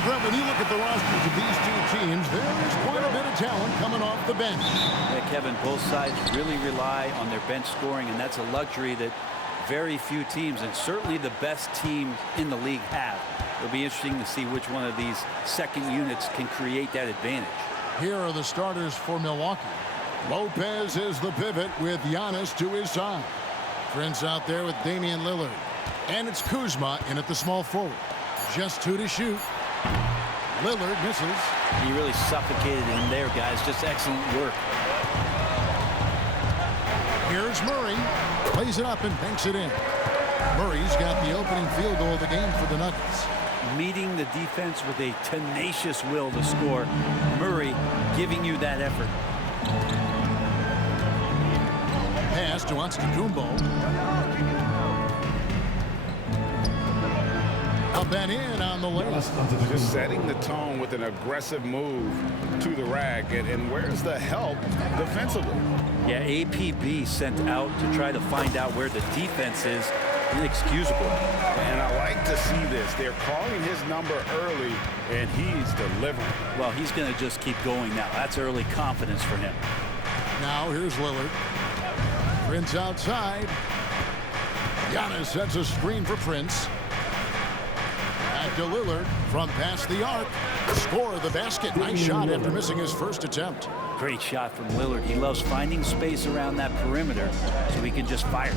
And Brett, when you look at the rosters of these two teams, there is quite a bit of talent coming off the bench. Yeah, Kevin, both sides really rely on their bench scoring, and that's a luxury that very few teams, and certainly the best team in the league, have. It'll be interesting to see which one of these second units can create that advantage. Here are the starters for Milwaukee. Lopez is the pivot with Giannis to his side. Prince out there with Damian Lillard. And it's Kuzma in at the small forward. Just 2 to shoot. Lillard misses. He really suffocated him there, guys. Just excellent work. Here's Murray. Plays it up and banks it in. Murray's got the opening field goal of the game for the Nuggets. Meeting the defense with a tenacious will to score. Murray giving you that effort. Pass to Antetokounmpo. Up and in on the layup. Just setting the tone with an aggressive move to the rack. And where's the help defensively? Yeah, APB sent out to try to find out where the defense is. Inexcusable. And I like to see this. They're calling his number early, and he's delivering. Well, he's going to just keep going now. That's early confidence for him. Now here's Lillard. Prince outside. Giannis sets a screen for Prince. Back to Lillard from past the arc. Score the basket. Nice shot after missing his first attempt. Great shot from Lillard. He loves finding space around that perimeter so he can just fire.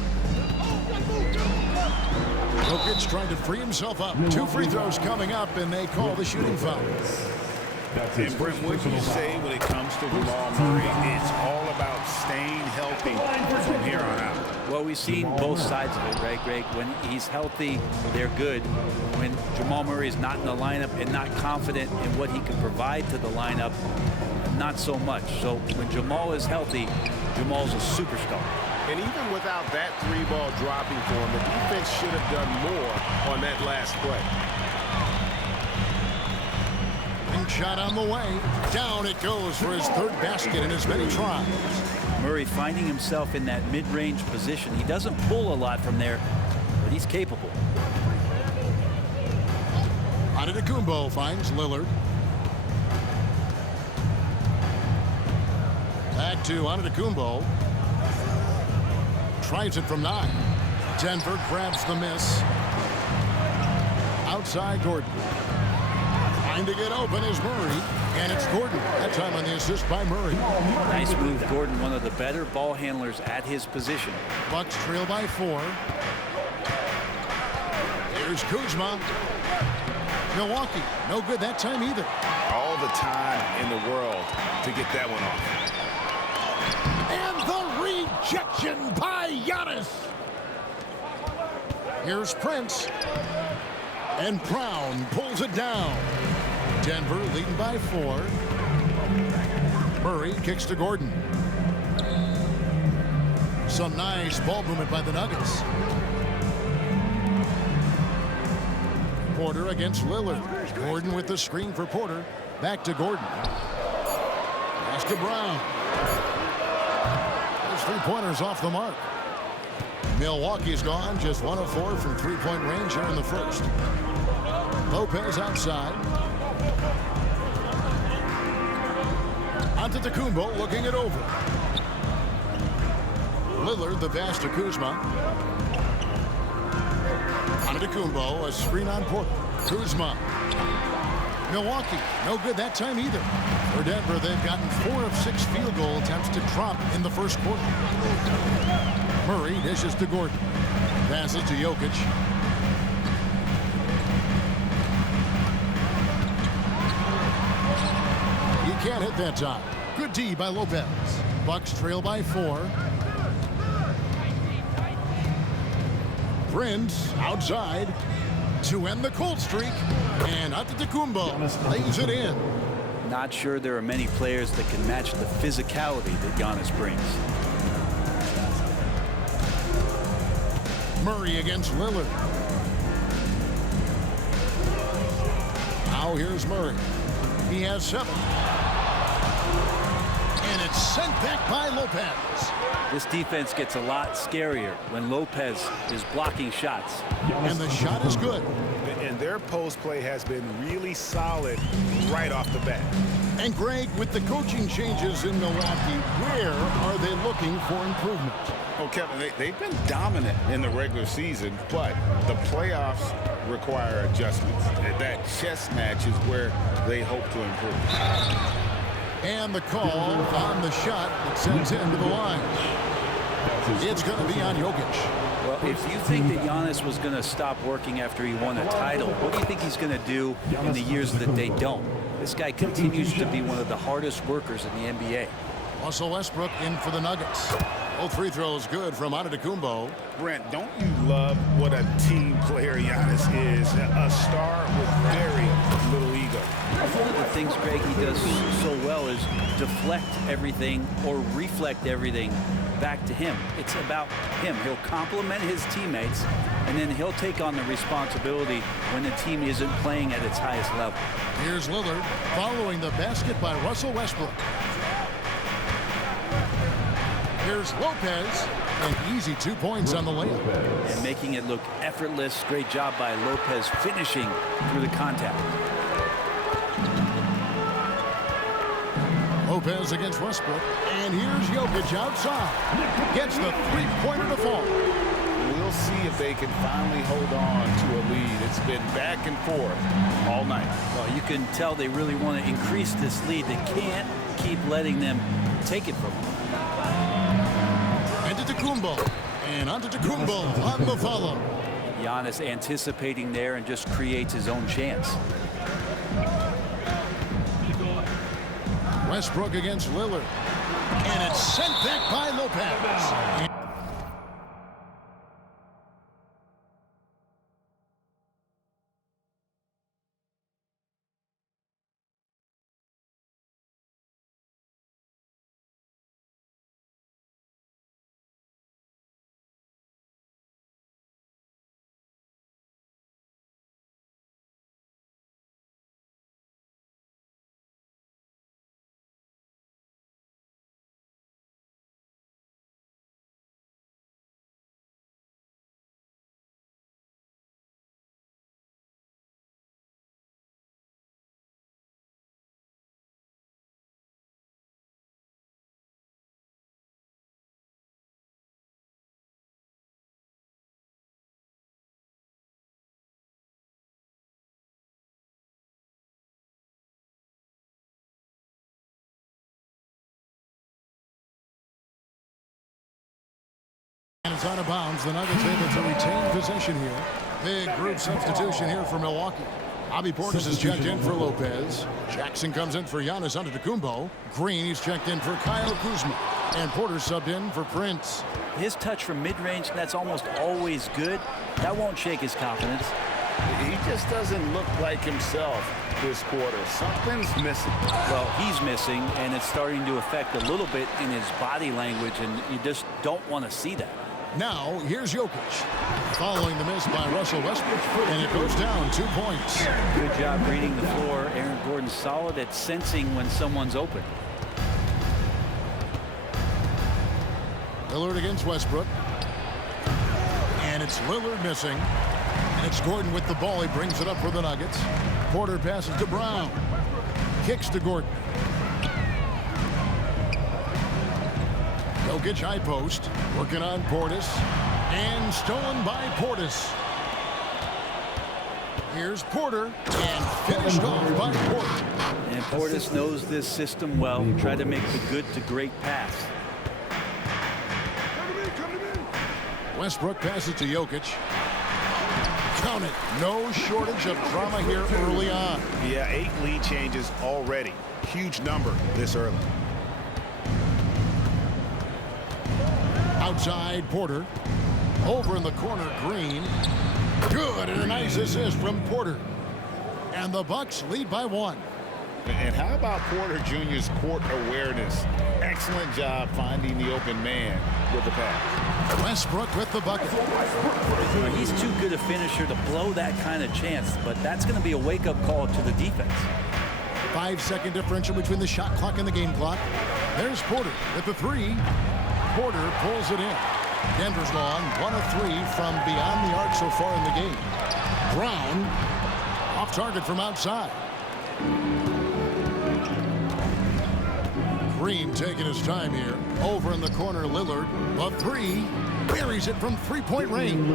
Jokic trying to free himself up. 2 free throws coming up, and they call the shooting foul. And Brent, what do you say when it comes to Jamal Murray? It's all about staying healthy from here on out. Well, we've seen both sides of it, right, Greg? When he's healthy, they're good. When Jamal Murray is not in the lineup and not confident in what he can provide to the lineup, not so much. So when Jamal is healthy, Jamal's a superstar. And even without that 3-ball dropping for him, the defense should have done more on that last play. Big shot on the way. Down it goes for his 3rd basket in as many tries. Murray finding himself in that mid-range position. He doesn't pull a lot from there, but he's capable. Antetokounmpo finds Lillard. Back to Antetokounmpo. Tries it from 9. Denver grabs the miss. Outside Gordon. Trying to get open is Murray. And it's Gordon. That time on the assist by Murray. Nice move, Gordon. One of the better ball handlers at his position. Bucks trail by 4. Here's Kuzma. Milwaukee. No good that time either. All the time in the world to get that one off. And the rejection by Giannis. Here's Prince. And Brown pulls it down. Denver leading by 4. Murray kicks to Gordon. Some nice ball movement by the Nuggets. Porter against Lillard. Gordon with the screen for Porter. Back to Gordon. Pass to Brown. Those 3-pointers off the mark. Milwaukee's gone just 1 of 4 from 3-point range here in the first. Lopez outside. Antetokounmpo looking it over. Lillard the pass to Kuzma. Antetokounmpo a screen on Porter. Kuzma. Milwaukee no good that time either. For Denver, they've gotten 4 of 6 field goal attempts to drop in the first quarter. Murray dishes to Gordon. Passes to Jokic. He can't hit that time. Good D by Lopez. Bucks trail by 4. Prince outside to end the cold streak. And Antetokounmpo lays it in. Not sure there are many players that can match the physicality that Giannis brings. Murray against Lillard. Now here's Murray. He has 7. And it's sent back by Lopez. This defense gets a lot scarier when Lopez is blocking shots. And the shot is good. And and their post play has been really solid right off the bat. And Greg, with the coaching changes in Milwaukee, where are they looking for improvement? Oh, Kevin, they've been dominant in the regular season, but the playoffs require adjustments. That chess match is where they hope to improve. And the call on the shot that sends him to the line. It's going to be on Jokic. Well, if you think that Giannis was going to stop working after he won a title, what do you think he's going to do in the years that they don't? This guy continues to be one of the hardest workers in the NBA. Russell Westbrook in for the Nuggets. Both free throws good from Antetokounmpo. Brent, don't you love what a team player Giannis is? A star with very little ego. One of the things, Greg, he does so well is deflect everything or reflect everything back to him. It's about him. He'll compliment his teammates, and then he'll take on the responsibility when the team isn't playing at its highest level. Here's Lillard following the basket by Russell Westbrook. Here's Lopez, an easy 2 points on the layup. And making it look effortless. Great job by Lopez finishing through the contact. Lopez against Westbrook, and here's Jokic outside. Gets the three-pointer to fall. We'll see if they can finally hold on to a lead. It's been back and forth all night. Well, you can tell they really want to increase this lead. They can't keep letting them take it from them. Antetokounmpo, and Antetokounmpo on the follow. Giannis anticipating there and just creates his own chance. Westbrook against Lillard, and it's sent back by Lopez. And it's out of bounds. The Nuggets able to retain possession here. Big group substitution here for Milwaukee. Bobby Portis is checked in for Lopez. Jackson comes in for Giannis Antetokounmpo. Green is checked in for Kyle Kuzma. And Porter subbed in for Prince. His touch from mid-range, that's almost always good. That won't shake his confidence. He just doesn't look like himself this quarter. Something's missing. Well, he's missing, and it's starting to affect a little bit in his body language, and you just don't want to see that. Now, here's Jokic. Following the miss by Russell Westbrook, and it goes down 2 points. Good job reading the floor. Aaron Gordon's solid at sensing when someone's open. Lillard against Westbrook. And it's Lillard missing. And it's Gordon with the ball. He brings it up for the Nuggets. Porter passes to Brown. Kicks to Gordon. Jokic high post. Working on Portis. And stolen by Portis. Here's Porter. And finished off by Porter. And Portis knows this system well. Try to make the good to great pass. Westbrook passes to Jokic. Count it. No shortage of drama here early on. Yeah, 8 lead changes already. Huge number this early. Outside Porter. Over in the corner, Green. Good, and a nice assist from Porter. And the Bucks lead by 1. And how about Porter Jr.'s court awareness? Excellent job finding the open man with the pass. Westbrook with the bucket. He's too good a finisher to blow that kind of chance, but that's going to be a wake-up call to the defense. 5-second differential between the shot clock and the game clock. There's Porter with the 3. Porter pulls it in. Denver's gone 1 of 3 from beyond the arc so far in the game. Brown Target from outside. Green taking his time here. Over in the corner, Lillard. A three. Buries it from three-point range.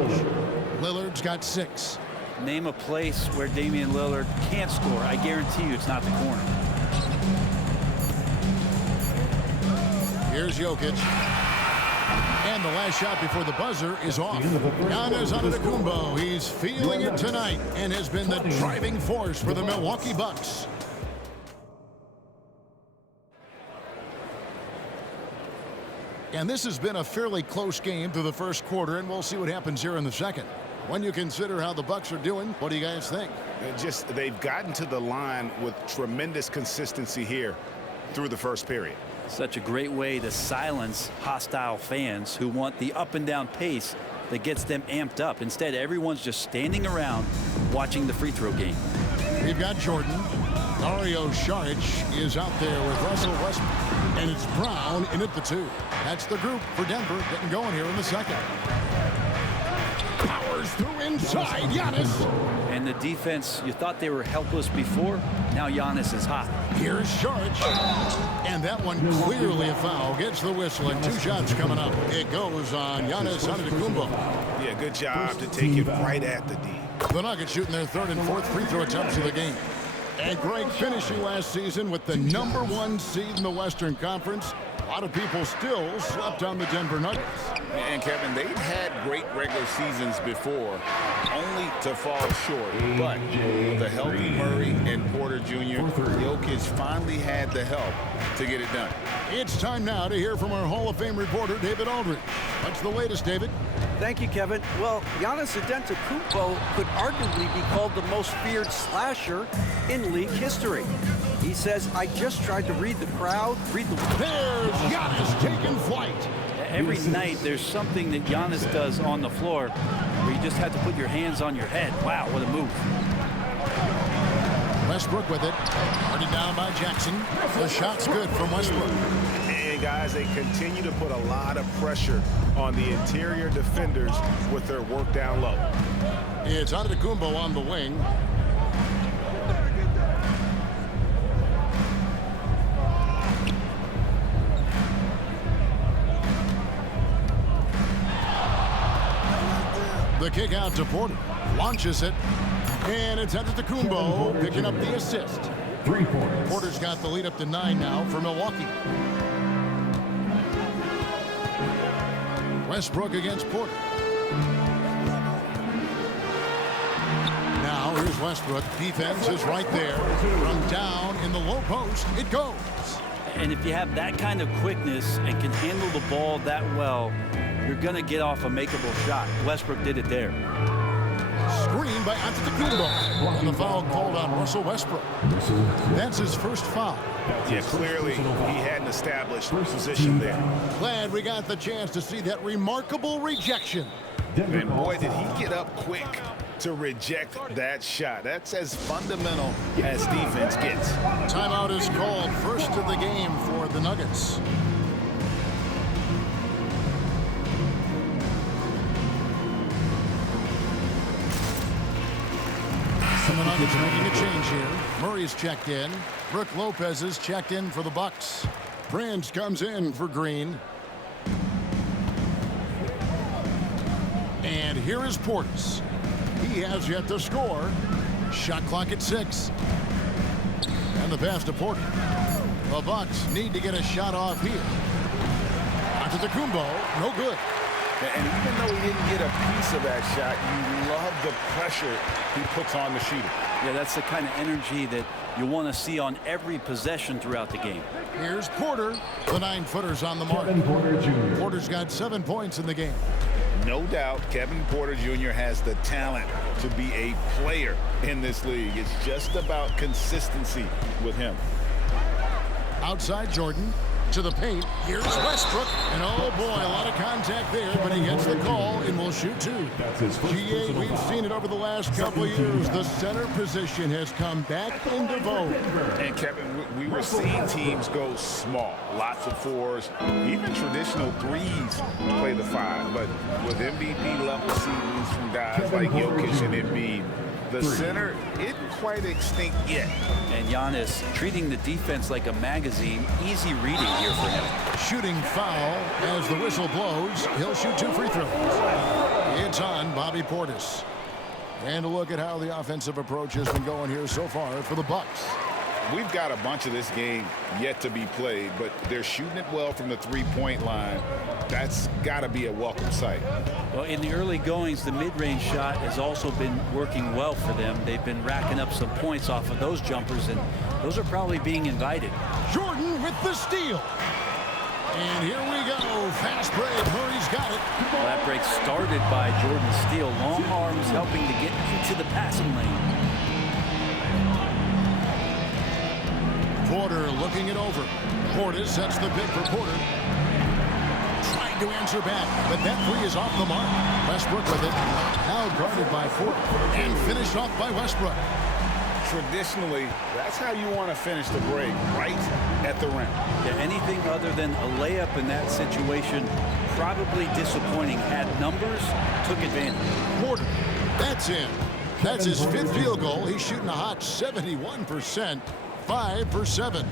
Lillard's got 6. Name a place where Damian Lillard can't score. I guarantee you it's not the corner. Here's Jokic. And the last shot before the buzzer is off. Giannis Antetokounmpo. He's feeling it tonight and has been the driving force for the Milwaukee Bucks. And this has been a fairly close game through the first quarter, and we'll see what happens here in the second. When you consider how the Bucks are doing, what do you guys think? They've gotten to the line with tremendous consistency here through the first period. Such a great way to silence hostile fans who want the up and down pace that gets them amped up. Instead, everyone's just standing around watching the free throw game. We've got Jordan. Dario Saric is out there with Russell Westbrook. And it's Brown in at the 2. That's the group for Denver getting going here in the second. Powers through inside. Giannis. And the defense, you thought they were helpless before. Now Giannis is hot. Here's Saric. And that one clearly a foul. Gets the whistle and 2 shots coming up. It goes on Giannis Antetokounmpo. Yeah, good job to take it right at the D. The Nuggets shooting their 3rd and 4th free throw attempts of the game. And Greg finishing last season with the #1 seed in the Western Conference. A lot of people still slept on the Denver Nuggets. And Kevin, they've had great regular seasons before, only to fall short. But with a healthy Murray and Porter Jr., Jokic finally had the help to get it done. It's time now to hear from our Hall of Fame reporter, David Aldridge. What's the latest, David? Thank you, Kevin. Well, Giannis Antetokounmpo could arguably be called the most feared slasher in league history. He says, I just tried to read the crowd, read the... There's Giannis taking flight. Every night there's something that Giannis does on the floor where you just have to put your hands on your head. Wow, what a move. Westbrook with it. Already down by Jackson. The shot's good from Westbrook. And guys, they continue to put a lot of pressure on the interior defenders with their work down low. It's Antetokounmpo on the wing. The kick out to Porter. Launches it. And it's Antetokounmpo picking up the assist. 3 points. Porter's got the lead up to 9 now for Milwaukee. Westbrook against Porter. Now here's Westbrook. Defense is right there. From down in the low post, it goes. And if you have that kind of quickness and can handle the ball that well, you're going to get off a makeable shot. Westbrook did it there. Screen by Antetokounmpo. And the foul called on Russell Westbrook. That's his first foul. Yeah, clearly he hadn't established position there. Glad we got the chance to see that remarkable rejection. And boy, did he get up quick to reject that shot. That's as fundamental as defense gets. Timeout is called. First of the game for the Nuggets. And the Nuggets making a change here. Murray's checked in. Brook Lopez is checked in for the Bucks. Prince comes in for Green. And here is Portis. He has yet to score. Shot clock at 6. And the pass to Porter. The Bucks need to get a shot off here. Antetokounmpo, no good. And even though he didn't get a piece of that shot, you love the pressure he puts on the shooter. Yeah, that's the kind of energy that you want to see on every possession throughout the game. Here's Porter. The 9-footer's on the mark. Kevin Porter Jr. Porter's got 7 points in the game. No doubt Kevin Porter Jr. has the talent to be a player in this league. It's just about consistency with him. Outside Jordan. To the paint. Here's Westbrook. And oh boy, a lot of contact there, but he gets the call and will shoot 2. GA, we've seen it over the last couple of years. The center position has come back into vogue. And Kevin, we were seeing teams go small. Lots of 4s, even traditional 3s play the 5. But with MVP level ceilings from guys like Jokic and Embiid, The center isn't quite extinct yet. And Giannis treating the defense like a magazine. Easy reading here for him. Shooting foul as the whistle blows. He'll shoot 2 free throws. It's on Bobby Portis. And a look at how the offensive approach has been going here so far for the Bucks. We've got a bunch of this game yet to be played, but they're shooting it well from the three-point line. That's got to be a welcome sight. Well, in the early goings, the mid-range shot has also been working well for them. They've been racking up some points off of those jumpers, and those are probably being invited. Jordan with the steal. And here we go. Fast break. Murray's got it. Well, that break started by Jordan Steele. Long arms helping to get into the passing lane. Porter looking it over. Portis sets the pick for Porter. Trying to answer back, but that three is off the mark. Westbrook with it. Now guarded by Porter. And finished off by Westbrook. Traditionally, that's how you want to finish the break, right at the rim. Yeah, anything other than a layup in that situation, probably disappointing. Had numbers, took advantage. Porter, that's in. That's his 5th field goal. He's shooting a hot 71%. 5 for 7.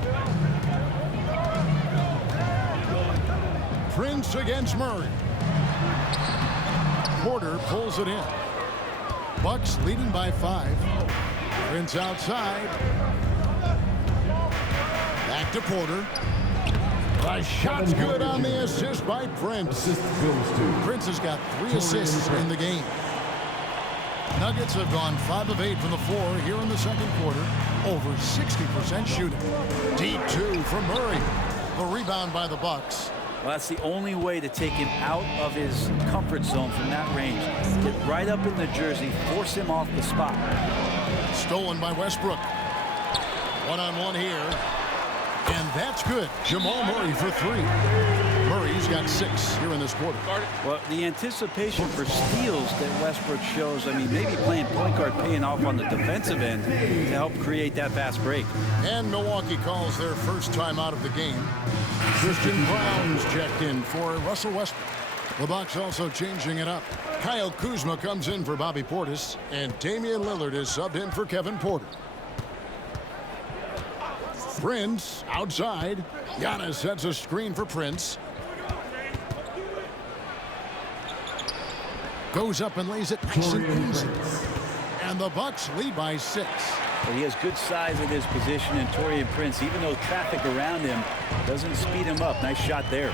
Prince against Murray. Porter pulls it in. Bucks leading by 5. Prince outside. Back to Porter. The shot's good on the assist by Prince. Prince has got 3 assists in the game. Nuggets have gone 5 of 8 from the floor here in the second quarter. Over 60% shooting. Deep 2 from Murray. The rebound by the Bucks. Well, that's the only way to take him out of his comfort zone from that range. Get right up in the jersey, force him off the spot. Stolen by Westbrook. One-on-one here. And that's good. Jamal Murray for 3. Murray's got 6 here in this quarter. Well, the anticipation for steals that Westbrook shows, I mean, maybe playing point guard paying off on the defensive end to help create that fast break. And Milwaukee calls their first time out of the game. Christian Brown's checked in for Russell Westbrook. The Bucks also changing it up. Kyle Kuzma comes in for Bobby Portis, and Damian Lillard is subbed in for Kevin Porter. Prince outside. Giannis sets a screen for Prince. Goes up and lays it nice and easy. And the Bucks lead by 6. Well, he has good size at his position, and Taurean Prince, even though traffic around him doesn't speed him up. Nice shot there.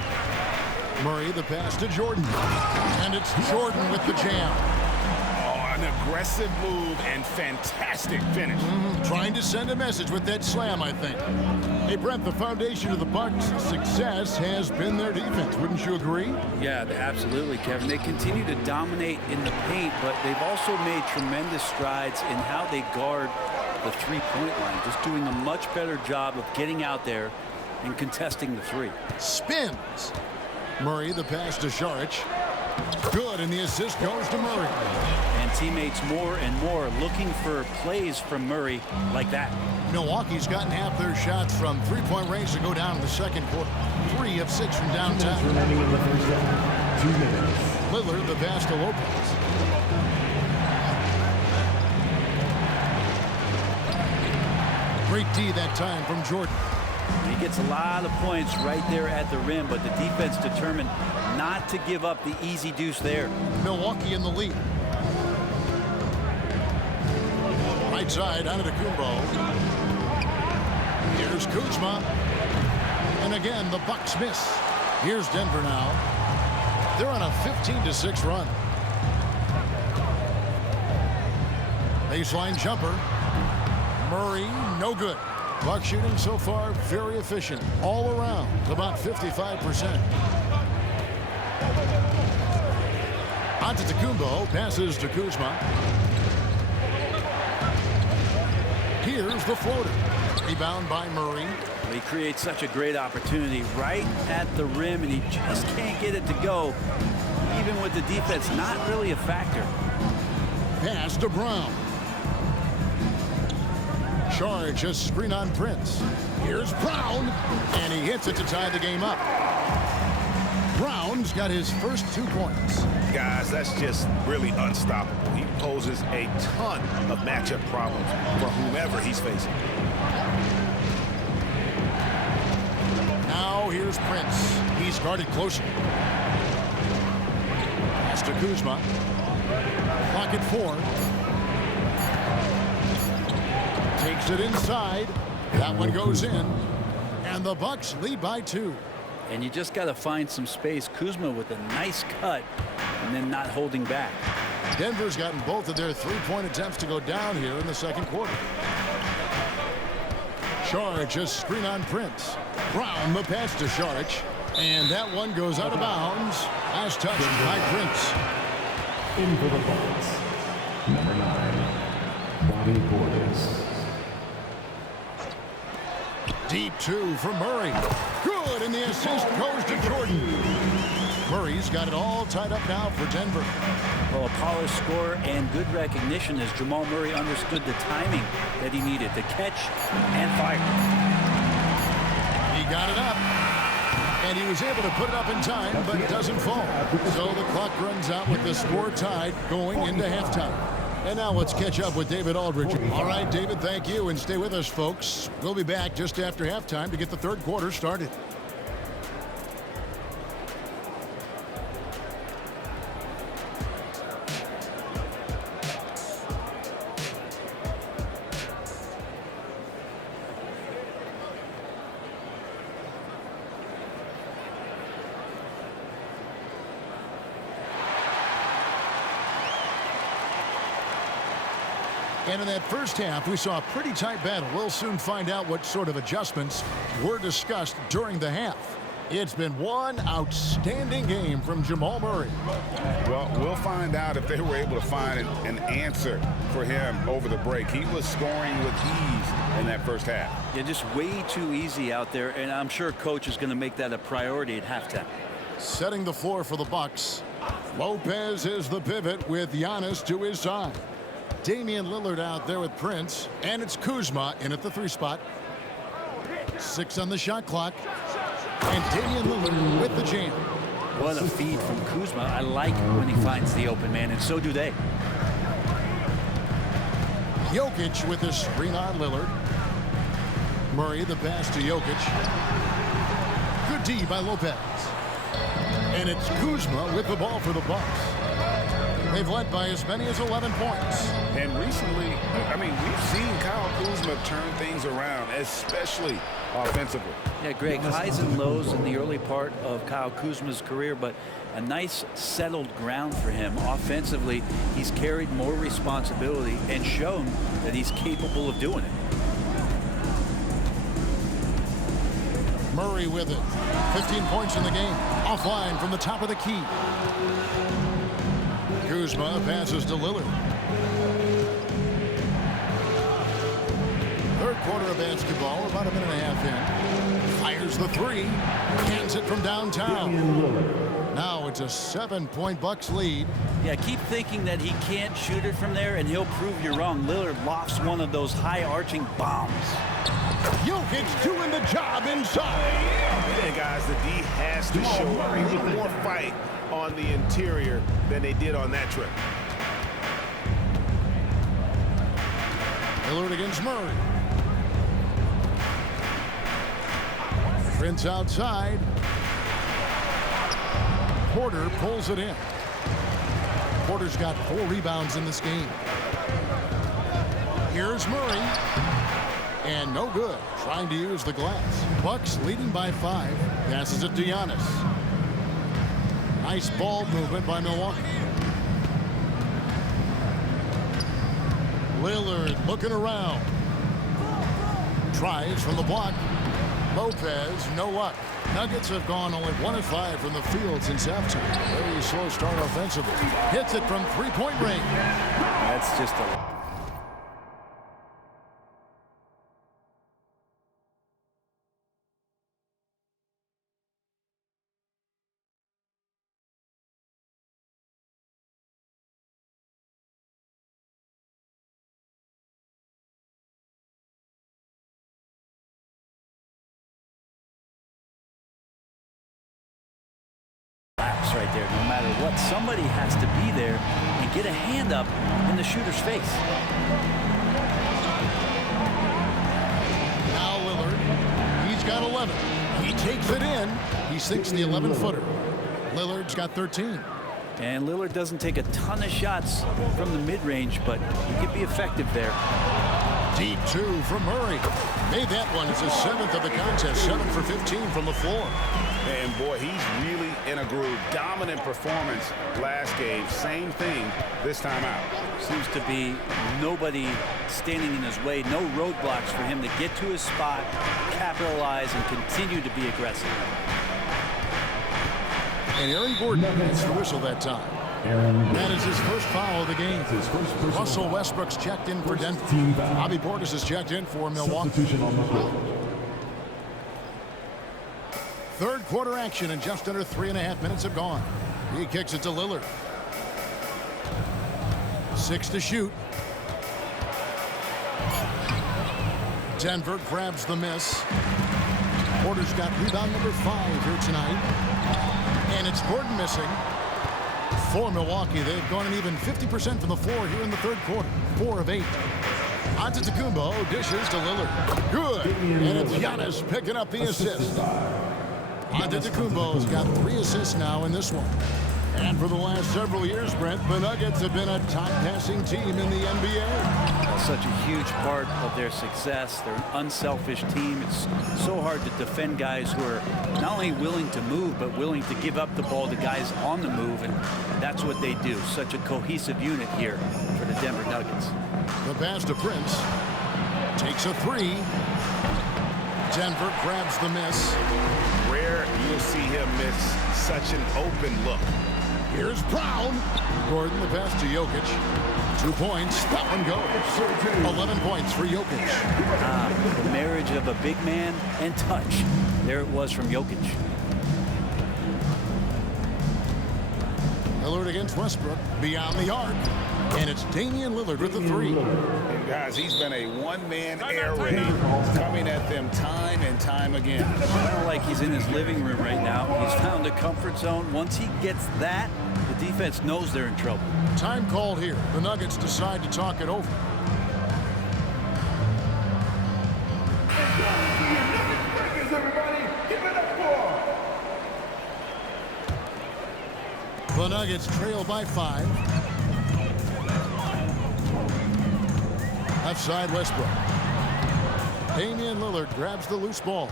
Murray the pass to Jordan. And it's Jordan with the jam. An aggressive move and fantastic finish. Trying to send a message with that slam, I think. Hey, Brent, the foundation of the Bucks' success has been their defense. Wouldn't you agree? Yeah, absolutely, Kevin. They continue to dominate in the paint, but they've also made tremendous strides in how they guard the three-point line. Just doing a much better job of getting out there and contesting the three. Spins. Murray the pass to Šarić. Good, and the assist goes to Murray. And teammates more and more looking for plays from Murray like that. Milwaukee's gotten half their shots from three-point range to go down in the second quarter. 3 of 6 from downtown. Remaining in the first half. 2 minutes. Lillard the pass to Lopez. Great D that time from Jordan. He gets a lot of points right there at the rim, but the defense determined not to give up the easy deuce there. Milwaukee in the lead. Right side, Antetokounmpo. Here's Kuzma. And again, the Bucks miss. Here's Denver now. They're on a 15-6 run. Baseline jumper. Murray, no good. Buck shooting so far very efficient all around, about 55%. Antetokounmpo passes to Kuzma. Here's the floater. Rebound by Murray. He creates such a great opportunity right at the rim, and he just can't get it to go. Even with the defense not really a factor. Pass to Brown. Šarić a screen on Prince. Here's Brown, and he hits it to tie the game up. Brown Tatum's got his first 2 points. Guys, that's just really unstoppable. He poses a ton of matchup problems for whomever he's facing. Now here's Prince. He's guarded closer. Pass to Kuzma. Clock at 4. Takes it inside. That one goes in. And the Bucks lead by 2. And you just got to find some space. Kuzma with a nice cut and then not holding back. Denver's gotten both of their 3-point attempts to go down here in the second quarter. Saric just screen on Prince. Brown the pass to Saric. And that one goes out of bounds. Last touch by Prince. In for the Bucks, number 9, Bobby Portis. Deep 2 from Murray. Good, and the assist goes to Jordan. Murray's got it all tied up now for Denver. Well, a polished score and good recognition as Jamal Murray understood the timing that he needed to catch and fire. He got it up, and he was able to put it up in time, but it doesn't fall. So the clock runs out with the score tied going into halftime. And now let's catch up with David Aldridge. All right, David, thank you, and stay with us, folks. We'll be back just after halftime to get the third quarter started. And in that first half, we saw a pretty tight battle. We'll soon find out what sort of adjustments were discussed during the half. It's been one outstanding game from Jamal Murray. Well, we'll find out if they were able to find an answer for him over the break. He was scoring with ease in that first half. Yeah, just way too easy out there, and I'm sure coach is going to make that a priority at halftime. Setting the floor for the Bucks. Lopez is the pivot with Giannis to his side. Damian Lillard out there with Prince, and it's Kuzma in at the 3 spot. 6 on the shot clock, and Damian Lillard with the jam. What a feed from Kuzma. I like when he finds the open man, and so do they. Jokic with his screen on Lillard. Murray the pass to Jokic. Good D by Lopez. And it's Kuzma with the ball for the Bucks. They've led by as many as 11 points. And recently, I mean, we've seen Kyle Kuzma turn things around, especially offensively. Yeah, Greg, highs and lows in the early part of Kyle Kuzma's career, but a nice settled ground for him. Offensively, he's carried more responsibility and shown that he's capable of doing it. Murray with it. 15 points in the game. Offline from the top of the key. Kuzma passes to Lillard. Third quarter of basketball. We're about a minute and a half in. Fires the 3. Hands it from downtown. Now it's a 7-point Bucks lead. Yeah, keep thinking that he can't shoot it from there, and he'll prove you wrong. Lillard lofts one of those high-arching bombs. Jokic doing the job inside. Yeah, guys, the D has to show a little more fight on the interior than they did on that trip. Lillard against Murray. Prince outside. Porter pulls it in. Porter's got 4 rebounds in this game. Here's Murray. And no good. Trying to use the glass. Bucks leading by 5. Passes it to Giannis. Nice ball movement by Milwaukee. Lillard looking around. Tries from the block. Lopez, no luck. Nuggets have gone only 1 of 5 from the field since halftime. Very slow start offensively. Hits it from 3-point range. That's just a... there. No matter what, somebody has to be there and get a hand up in the shooter's face. Now Lillard, he's got 11. He takes it in. He sinks the 11-footer. Lillard's got 13. And Lillard doesn't take a ton of shots from the mid-range, but he can be effective there. Deep two from Murray. Made that one. It's his 7th of the contest. 7 for 15 from the floor. And boy, he's really in a groove. Dominant performance last game. Same thing this time out. Seems to be nobody standing in his way. No roadblocks for him to get to his spot, capitalize, and continue to be aggressive. And Aaron Gordon gets the whistle that time. That is his first foul of the game. Russell Westbrook's checked in for Denver. Bobby Portis is checked in for Milwaukee. Third quarter action, and just under 3.5 minutes have gone. He kicks it to Lillard. 6 to shoot. Denver grabs the miss. Porter's got rebound number 5 here tonight. And it's Gordon missing. For Milwaukee, they've gone an even 50% from the floor here in the third quarter. 4 of 8. Antetokounmpo dishes to Lillard. Good. And it's Giannis picking up the assist. Antetokounmpo's got 3 assists now in this one. And for the last several years, Brent, the Nuggets have been a top passing team in the NBA. That's such a huge part of their success. They're an unselfish team. It's so hard to defend guys who are not only willing to move, but willing to give up the ball to guys on the move, and that's what they do. Such a cohesive unit here for the Denver Nuggets. The pass to Prince. Takes a 3. Denver grabs the miss. Rare you'll see him miss such an open look. Here's Brown. Gordon, the pass to Jokic. 2 points. That one goes. 11 points for Jokic. The marriage of a big man and touch. There it was from Jokic. Lillard against Westbrook. Beyond the arc. And it's Damian Lillard with the 3. And guys, he's been a one-man air raid, coming at them time and time again. Kind of like he's in his living room right now. He's found a comfort zone. Once he gets that, the defense knows they're in trouble. Time called here. The Nuggets decide to talk it over. The Nuggets trail by 5. Left side, Westbrook. Damian Lillard grabs the loose ball.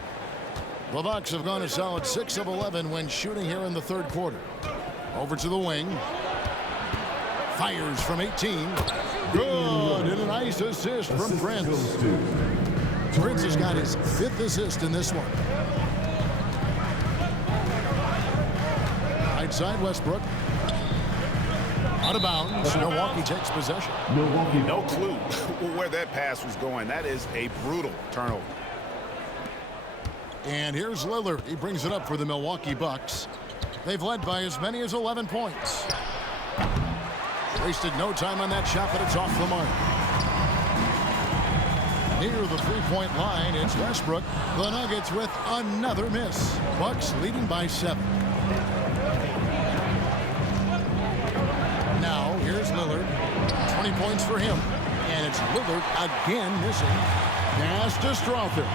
The Bucks have gone a solid 6 of 11 when shooting here in the third quarter. Over to the wing. Fires from 18. Good, and a nice assist from Prince. Prince has got his 5th assist in this one. Right side, Westbrook. Out of bounds. Milwaukee takes possession. No clue where that pass was going. That is a brutal turnover. And here's Lillard. He brings it up for the Milwaukee Bucks. They've led by as many as 11 points. Wasted no time on that shot, but it's off the mark. Near the three-point line, it's Westbrook. The Nuggets with another miss. Bucks leading by 7. Now, here's Lillard. 20 points for him. And it's Lillard again missing. Pass to Strother.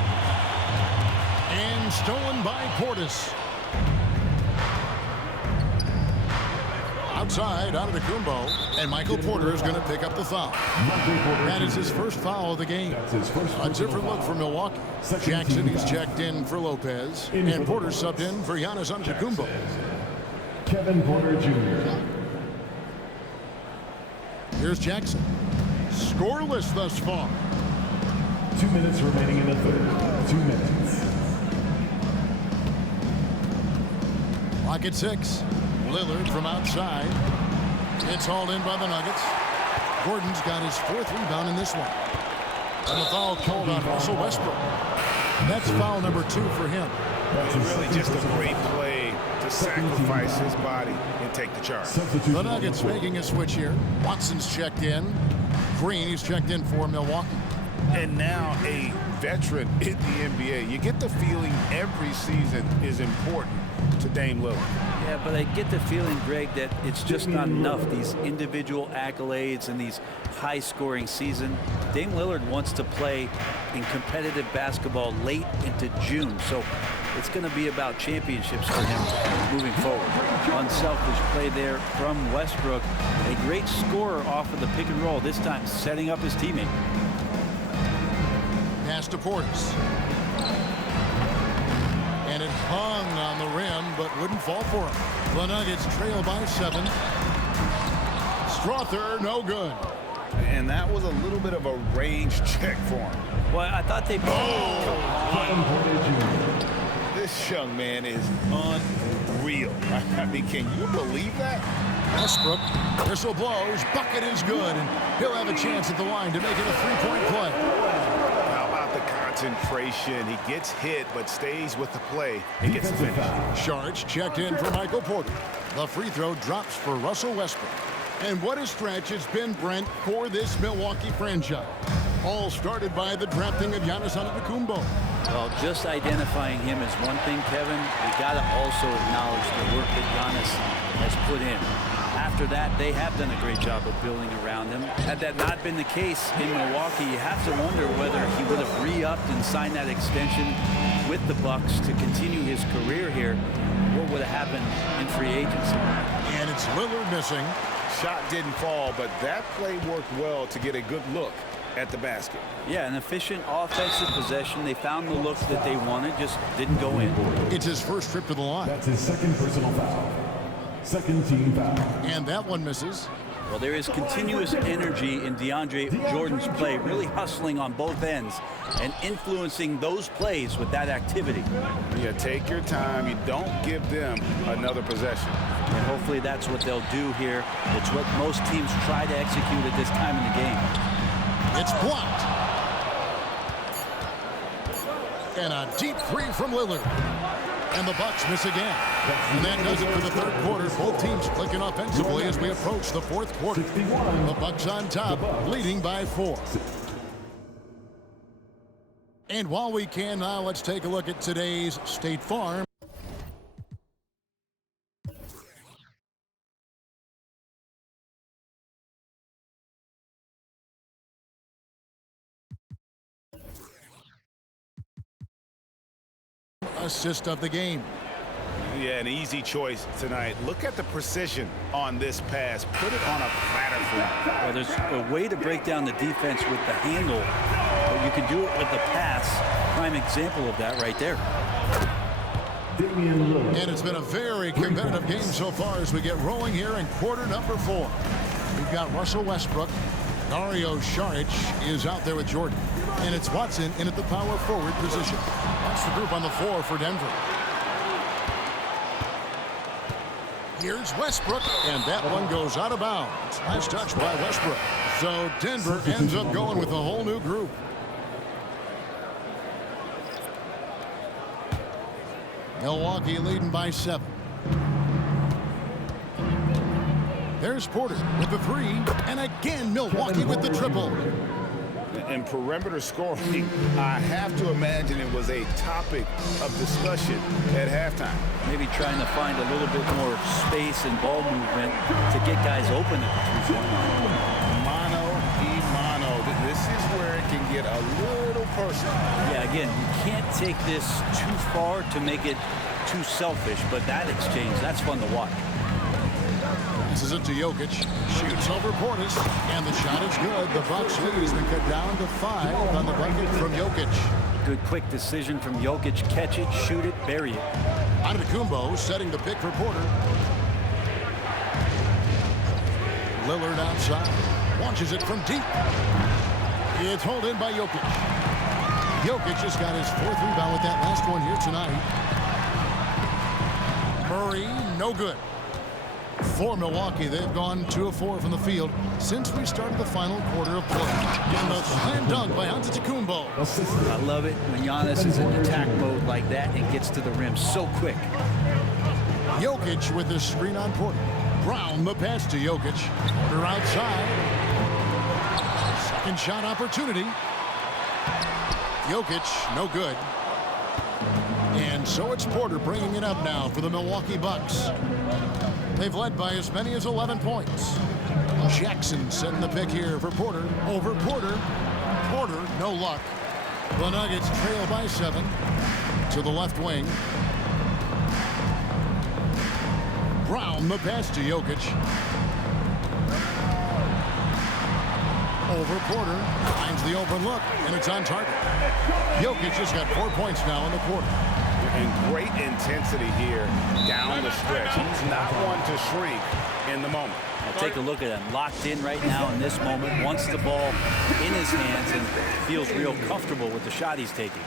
And stolen by Portis. Outside, Antetokounmpo, and Michael Porter is going to pick up the foul. That is his first foul of the game. A different look for Milwaukee. Jackson, he's checked in for Lopez, and Porter subbed in for Giannis Antetokounmpo. Kevin Porter Jr. Here's Jackson. Scoreless thus far. 2 minutes remaining in the third. 2 minutes. Clock at 6. Lillard from outside. It's hauled in by the Nuggets. Gordon's got his 4th rebound in this one. And the foul called on Russell Westbrook. That's foul number 2 for him. It's really just a great play to sacrifice his body and take the charge. The Nuggets making a switch here. Watson's checked in. Green, he's checked in for Milwaukee. And now a veteran in the NBA. You get the feeling every season is important to Dame Lillard. Yeah, but I get the feeling, Greg, that it's just not enough. These individual accolades and these high-scoring season. Dame Lillard wants to play in competitive basketball late into June, so it's going to be about championships for him moving forward. Unselfish play there from Westbrook. A great scorer off of the pick and roll, this time setting up his teammate. Pass to Portis. And it hung on the rim, but wouldn't fall for him. The Nuggets trail by 7. Strother, no good. And that was a little bit of a range check for him. Well, I thought they... This young man is unreal. I mean, can you believe that? Westbrook, whistle blows, bucket is good, and he'll have a chance at the line to make it a three-point play. How about the concentration? He gets hit, but stays with the play and gets the finish. Sharch checked in for Michael Porter. The free throw drops for Russell Westbrook. And what a stretch it's been, Brent, for this Milwaukee franchise. All started by the drafting of Giannis Antetokounmpo. Well, just identifying him is one thing, Kevin. We got to also acknowledge the work that Giannis has put in. After that, they have done a great job of building around him. Had that not been the case in Milwaukee, you have to wonder whether he would have re-upped and signed that extension with the Bucks to continue his career here. What would have happened in free agency? And it's Lillard missing. Shot didn't fall, but that play worked well to get a good look at the basket. Yeah, an efficient offensive possession. They found the look that they wanted, just didn't go in. It's his first trip to the line. That's his second personal foul. Second team foul. And that one misses. Well, there is continuous energy in DeAndre Jordan's play, really hustling on both ends and influencing those plays with that activity. Yeah, take your time. You don't give them another possession. And hopefully that's what they'll do here. It's what most teams try to execute at this time in the game. It's blocked. And a deep three from Lillard. And the Bucks miss again. And that does it for the third quarter. Both teams clicking offensively as we approach the fourth quarter. The Bucks on top, leading by 4. And while we can now, let's take a look at today's State Farm. Assist of the game. Yeah, an easy choice tonight. Look at the precision on this pass. Put it on a platter for him. Well, there's a way to break down the defense with the handle, but you can do it with the pass. Prime example of that right there. And it's been a very competitive game so far as we get rolling here in quarter number 4. We've got Russell Westbrook. Dario Saric is out there with Jordan. And it's Watson in at the power forward position. That's the group on the floor for Denver. Here's Westbrook, and that one goes out of bounds. Nice touch by Westbrook. So Denver ends up going with a whole new group. Milwaukee leading by 7. There's Porter with the 3, and again Milwaukee with the triple. And perimeter scoring, I have to imagine it was a topic of discussion at halftime. Maybe trying to find a little bit more space and ball movement to get guys open at the 3-point line. Mano y mano. This is where it can get a little personal. Yeah, again, you can't take this too far to make it too selfish, but that exchange, that's fun to watch. This is it to Jokic. Shoots over Portis, and the shot is good. The Bucks lead has been cut down to 5 on the bucket from Jokic. Good quick decision from Jokic. Catch it, shoot it, bury it. Antetokounmpo setting the pick for Porter. Lillard outside. Launches it from deep. It's hauled in by Jokic. Jokic just got his 4th rebound with that last one here tonight. Murray, no good. For Milwaukee, they've gone 2 of 4 from the field since we started the final quarter of play. And the slam dunk by Antetokounmpo. I love it when Giannis is in attack mode like that and gets to the rim so quick. Jokic with the screen on Porter. Brown the pass to Jokic. Porter outside. Second shot opportunity. Jokic, no good. And so it's Porter bringing it up now for the Milwaukee Bucks. They've led by as many as 11 points. Jackson setting the pick here for Porter. Over Porter. Porter, no luck. The Nuggets trail by 7 to the left wing. Brown, the pass to Jokic. Over Porter, finds the open look, and it's on target. Jokic has got 4 points now in the quarter. And great intensity here down the stretch. He's not one to shrink in the moment. Now take a look at him, locked in right now in this moment, wants the ball in his hands and feels real comfortable with the shot he's taking.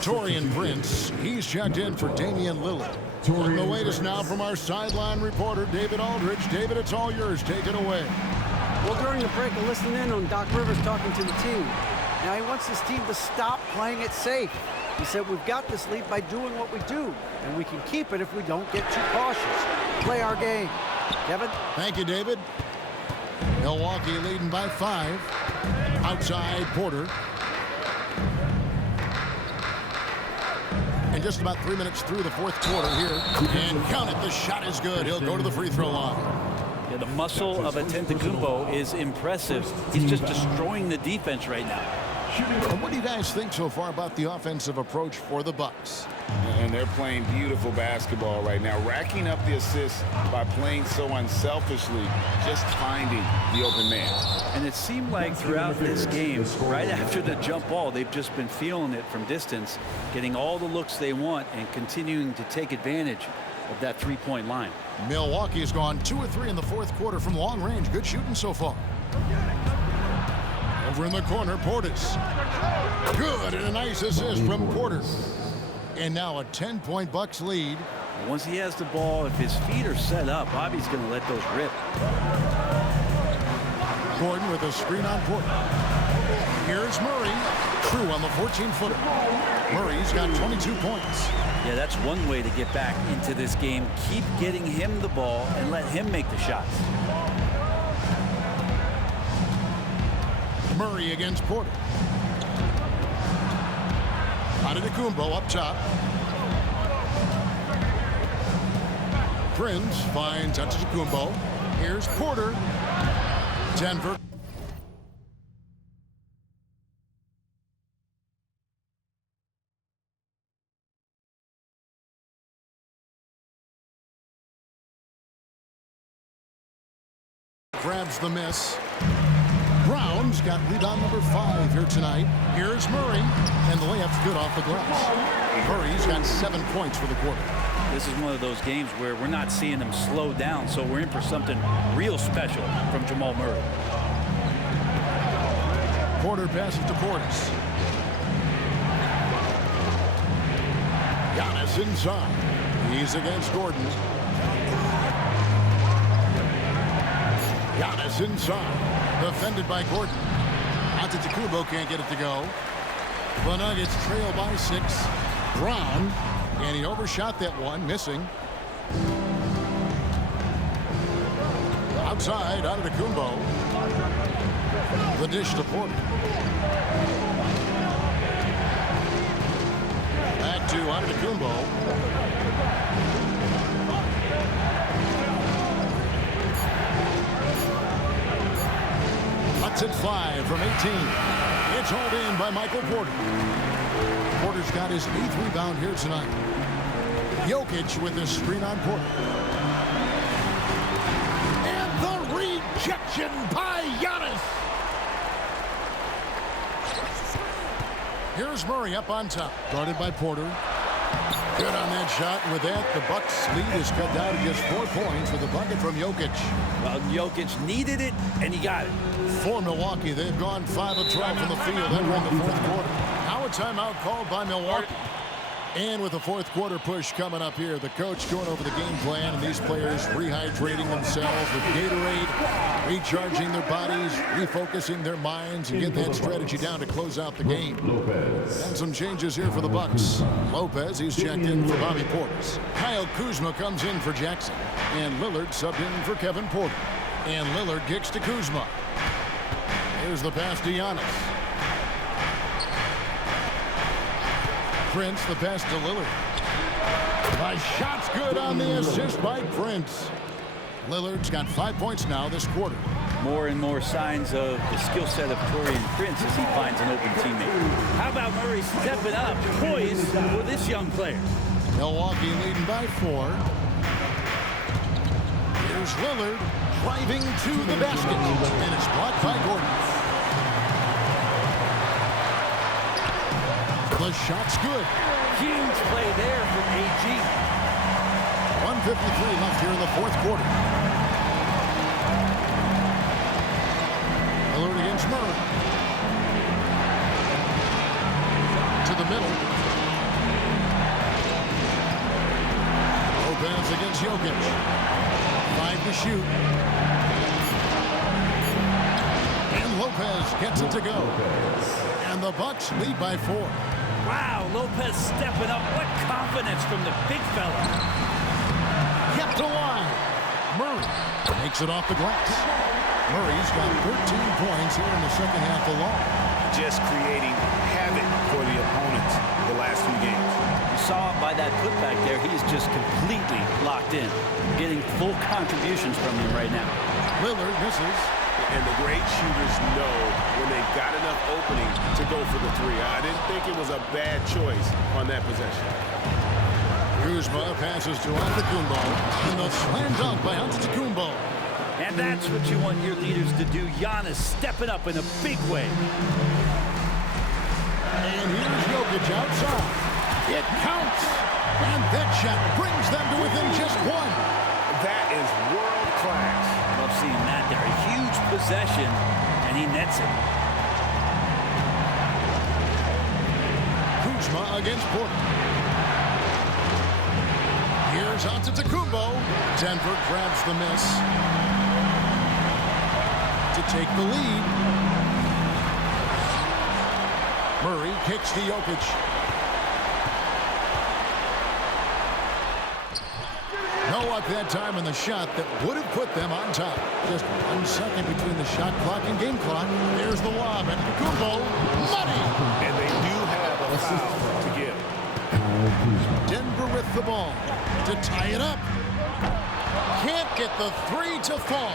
Taurean Prince, he's checked in for Damian Lillard. And the latest now from our sideline reporter, David Aldridge. David, it's all yours. Take it away. Well, during the break, I listened in on Doc Rivers talking to the team. Now, he wants his team to stop playing it safe. He said, we've got this lead by doing what we do, and we can keep it if we don't get too cautious. Play our game. Kevin? Thank you, David. Milwaukee leading by 5. Outside Porter. And just about 3 minutes through the fourth quarter here. And count it, the shot is good. He'll go to the free throw line. Yeah, the muscle of Antetokounmpo is impressive. He's just destroying the defense right now. And what do you guys think so far about the offensive approach for the Bucks? And they're playing beautiful basketball right now, racking up the assists by playing so unselfishly, just finding the open man. And it seemed like throughout this game, right after the jump ball, they've just been feeling it from distance, getting all the looks they want and continuing to take advantage of that three-point line. Milwaukee's gone 2 of 3 in the fourth quarter from long range. Good shooting so far. Over in the corner, Portis. Good, and a nice assist from Porter. And now a 10-point Bucks lead. Once he has the ball, if his feet are set up, Bobby's going to let those rip. Gordon with a screen on Porter. Here's Murray. True on the 14-footer. Murray's got 22 points. Yeah, that's one way to get back into this game. Keep getting him the ball and let him make the shots. Murray against Porter. Antetokounmpo up top. Prince finds Antetokounmpo. Here's Porter. Denver. Grabs the miss. Brown's got rebound number 5 here tonight. Here's Murray, and the layup's good off the glass. Murray's got 7 points for the quarter. This is one of those games where we're not seeing him slow down, so we're in for something real special from Jamal Murray. Porter passes to Portis. Giannis inside. He's against Gordon. Giannis inside. Defended by Gordon. Antetokounmpo can't get it to go. The Nuggets trail by 6. Brown. And he overshot that one, missing. Outside, Antetokounmpo. The dish to Porter. Back to Antetokounmpo. Cuts it 5 from 18. It's hauled in by Michael Porter. Porter's got his 8th rebound here tonight. Jokic with his screen on Porter. And the rejection by Giannis. Here's Murray up on top. Guarded by Porter. Good on that shot. And with that, the Bucks lead is cut down to just 4 points with a bucket from Jokic. Well, Jokic needed it, and he got it. For Milwaukee, they've gone 5 of 12 from the field. They won the fourth quarter. Now a timeout called by Milwaukee. And with the fourth quarter push coming up here, the coach going over the game plan, and these players rehydrating themselves with Gatorade, recharging their bodies, refocusing their minds, and get that strategy down to close out the game. And some changes here for the Bucks. Lopez, he's checked in for Bobby Portis. Kyle Kuzma comes in for Jackson. And Lillard subbed in for Kevin Porter. And Lillard kicks to Kuzma. Here's the pass to Giannis. Prince, the pass to Lillard. The shot's good on the assist by Prince. Lillard's got 5 points now this quarter. More and more signs of the skill set of Taurean Prince as he finds an open teammate. How about Murray stepping up, poised for this young player? Milwaukee leading by 4. Here's Lillard driving to the basket, and it's blocked by Gordon. The shot's good. Huge play there from AG. 1:53 left here in the fourth quarter. Lillard against Murray. To the middle. Lopez against Jokic. 5 to shoot. And Lopez gets it to go. And the Bucks lead by 4. Wow, Lopez stepping up. What confidence from the big fella. Kept alive. Murray takes it off the glass. Murray's got 13 points here in the second half alone. Just creating havoc for the opponents the last few games. You saw by that putback there, he is just completely locked in. Getting full contributions from him right now. Lillard misses. And the great shooters know when they've got enough opening to go for the 3. I didn't think it was a bad choice on that possession. Kuzma passes to Antetokounmpo. And the slam dunk by Antetokounmpo. And that's what you want your leaders to do. Giannis stepping up in a big way. And here's Jokic outside. It counts. And that shot brings them to within just 1. That is world class. Love seeing that there. A huge possession, and he nets it. Kuzma against Porter. Here's Antetokounmpo. Denver grabs the miss to take the lead. Murray kicks to Jokic. No luck that time in the shot that would have put them on top. Just 1 second between the shot clock and game clock. There's the lob, and Antetokounmpo, money! And they do have a foul to give. Denver with the ball to tie it up. Can't get the 3 to fall.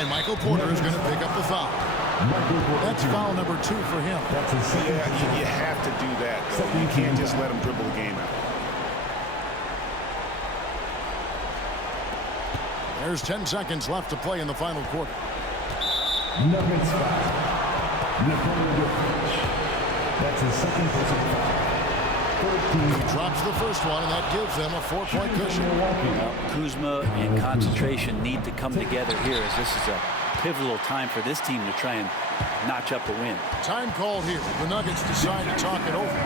And Michael Porter is going to pick up the foul. That's foul number 2 for him. Yeah, you have to do that, though. You can't just let him dribble the game out. There's 10 seconds left to play in the final quarter. Nuggets foul. That's his second personal foul. He drops the first one, and that gives them a 4-point cushion. Kuzma and concentration need to come together here, as this is a pivotal time for this team to try and notch up a win. Time called here. The Nuggets decide to talk it over.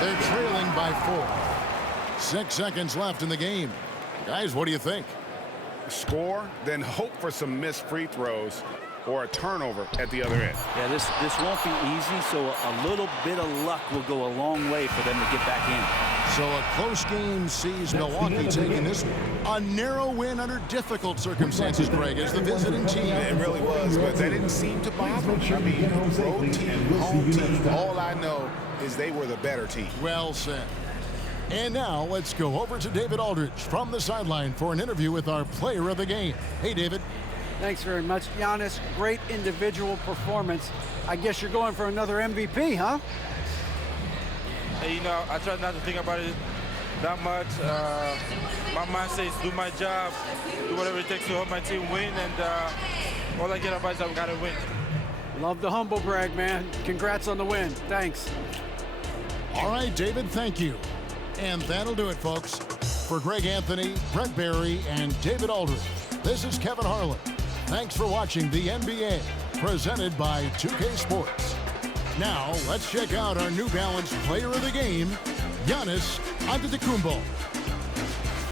They're trailing by 4. 6 seconds left in the game. Guys, what do you think? Score, then hope for some missed free throws or a turnover at the other end. Yeah, this won't be easy, so a little bit of luck will go a long way for them to get back in. So a close game sees Milwaukee taking this one. A narrow win under difficult circumstances, Greg, as the visiting team. It really was, but that didn't seem to bother them. I mean, road team, home team, all I know is they were the better team. Well said. And now let's go over to David Aldridge from the sideline for an interview with our player of the game. Hey, David. Thanks very much, Giannis. Great individual performance. I guess you're going for another MVP, huh? Hey, you know, I try not to think about it that much. My mind says do my job, do whatever it takes to help my team win, and all I get about is I've got to win. Love the humble brag, man. Congrats on the win. Thanks. All right, David, thank you. And that'll do it, folks. For Greg Anthony, Brett Barry, and David Aldridge, this is Kevin Harlan. Thanks for watching the NBA, presented by 2K Sports. Now, let's check out our New Balance Player of the Game, Giannis Antetokounmpo.